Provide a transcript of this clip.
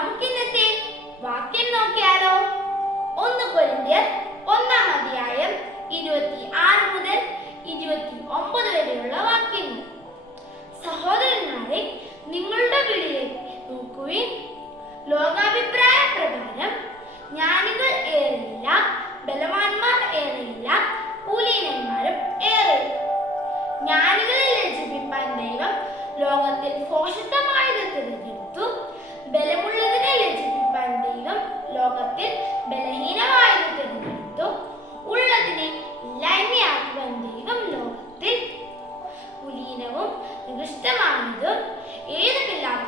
നമുക്ക് വാക്യം നോക്കിയാലോ? ഒന്ന് കൊരിന്തിയർ ഒന്നാം അധ്യായം ഇരുപത്തി ആറ് മുതൽ ഇരുപത്തി ഒമ്പത് വരെയുള്ള വാക്യങ്ങൾ നികൃഷ്ടമാണെന്നതും ഏത് പിള്ളാർക്കും